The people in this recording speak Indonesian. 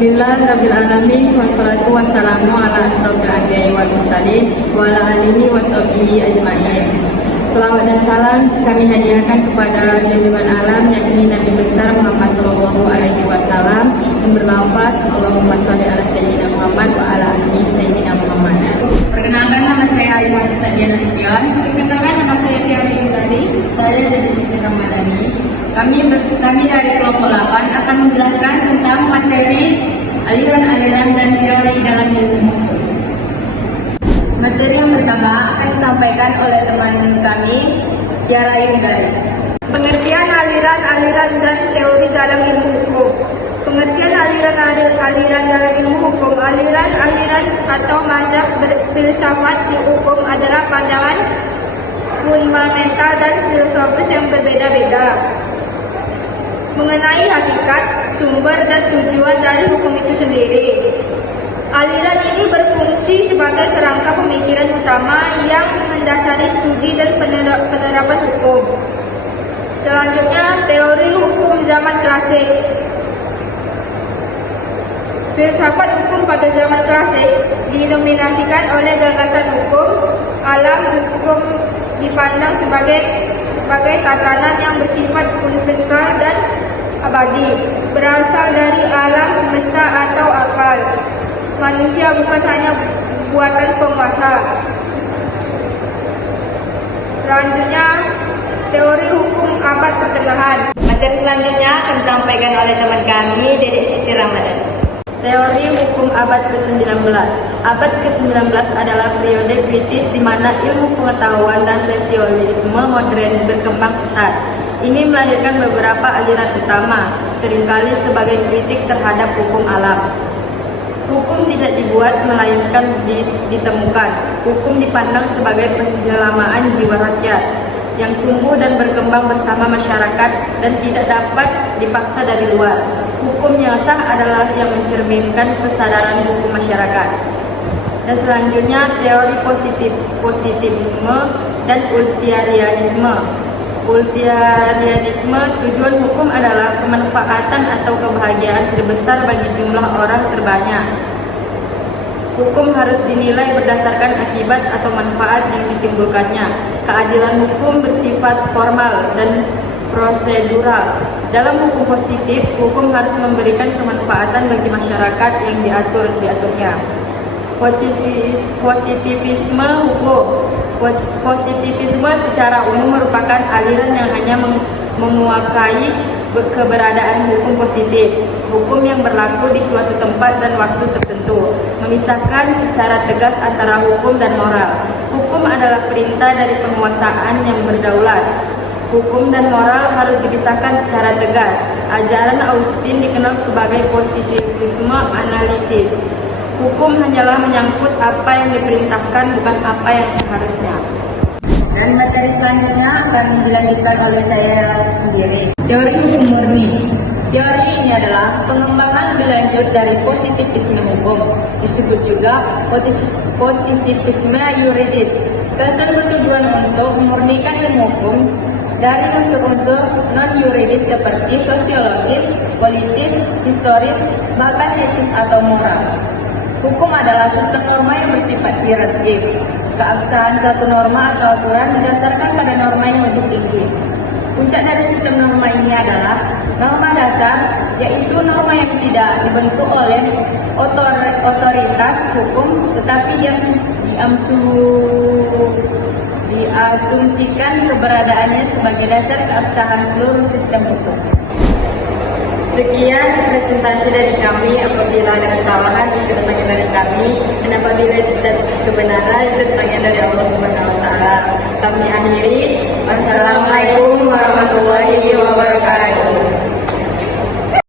Alhamdulillahirrabbilalamin. Wassalatu wassalamu ala asrofil anbiya'i wal mursalin wa ala alihi wa sahbihi ajma'in. Selawat dan salam kami hadiahkan kepada junjungan alam yakni Nabi besar Muhammad sallallahu alaihi wasallam yang berlafaz Allahumma shalli ala sayyidina Muhammad wa ala alihi sayyidina Muhammad. Perkenalkan, nama saya Alimah Sadiana Sekian. Perkenalkan, nama saya Tiari Indari. Saya dari Siti Ramadhani. Kami dari kelompok 8 akan menjelaskan tentang materi aliran-aliran dan teori dalam ilmu hukum. Materi yang pertama akan disampaikan oleh teman kami, Tiara Indari. Pengertian aliran-aliran dan teori dalam ilmu hukum. Pengertian aliran dalam ilmu hukum. Aliran-aliran atau mazhab filsafat di hukum adalah pandangan fundamental dan filosofis yang berbeda-beda mengenai hakikat, sumber, dan tujuan dari hukum itu sendiri. Aliran ini berfungsi sebagai kerangka pemikiran utama yang mendasari studi dan penerapan hukum. Selanjutnya, teori hukum zaman klasik. Filsafat hukum pada zaman klasik dinominasikan oleh gagasan hukum. Alam hukum dipandang sebagai tatanan yang bersifat universal dan abadi, berasal dari alam semesta atau akal manusia, bukan hanya buatan penguasa. Selanjutnya, teori hukum abad pertengahan. Materi selanjutnya akan disampaikan oleh teman kami, Dedek Siti Ramadhani. Teori hukum abad ke-19. Abad ke-19 adalah periode kritis di mana ilmu pengetahuan dan rasionalisme modern berkembang pesat. Ini melahirkan beberapa aliran utama, seringkali sebagai kritik terhadap hukum alam. Hukum tidak dibuat melainkan ditemukan. Hukum dipandang sebagai penjelamaan jiwa rakyat yang tumbuh dan berkembang bersama masyarakat dan tidak dapat dipaksa dari luar. Hukum yang sah adalah yang mencerminkan kesadaran hukum masyarakat. Dan selanjutnya, teori positivisme dan utilitarianisme. Utilitarianisme, tujuan hukum adalah kemanfaatan atau kebahagiaan terbesar bagi jumlah orang terbanyak. Hukum harus dinilai berdasarkan akibat atau manfaat yang ditimbulkannya. Keadilan hukum bersifat formal dan prosedural. Dalam hukum positif, hukum harus memberikan kemanfaatan bagi masyarakat yang diaturnya. Positivisme hukum. Positivisme secara umum merupakan aliran yang hanya menguasai keberadaan hukum positif, hukum yang berlaku di suatu tempat dan waktu tertentu, memisahkan secara tegas antara hukum dan moral. Hukum adalah perintah dari penguasaan yang berdaulat. Hukum dan moral harus dipisahkan secara tegas. Ajaran Austin dikenal sebagai positivisme analitis. Hukum hanyalah menyangkut apa yang diperintahkan, bukan apa yang seharusnya. Dan materi selanjutnya akan dilanjutkan oleh saya sendiri. Teori hukum murni. Teori ini adalah pengembangan lebih lanjut dari positivisme hukum. Disebut juga positivisme yuridis. Tersebut bertujuan untuk memurnikan ilmu hukum dari unsur-unsur non-yuridis seperti sosiologis, politis, historis, bahkan etis atau moral. Hukum adalah sistem norma yang bersifat hierarkis. Keabsahan suatu norma atau aturan didasarkan pada norma yang lebih tinggi. Puncak dari sistem norma ini adalah norma dasar, yaitu norma yang tidak dibentuk oleh otoritas hukum, tetapi yang diasumsikan keberadaannya sebagai dasar keabsahan seluruh sistem hukum. Sekian presentasi dari kami. Apabila ada kesalahan, itu bagian dari kami, dan apabila tidak kebenaran, itu bagian dari Allah Subhanahu wa Ta'ala. Kami akhiri. Wassalamualaikum warahmatullahi wabarakatuh.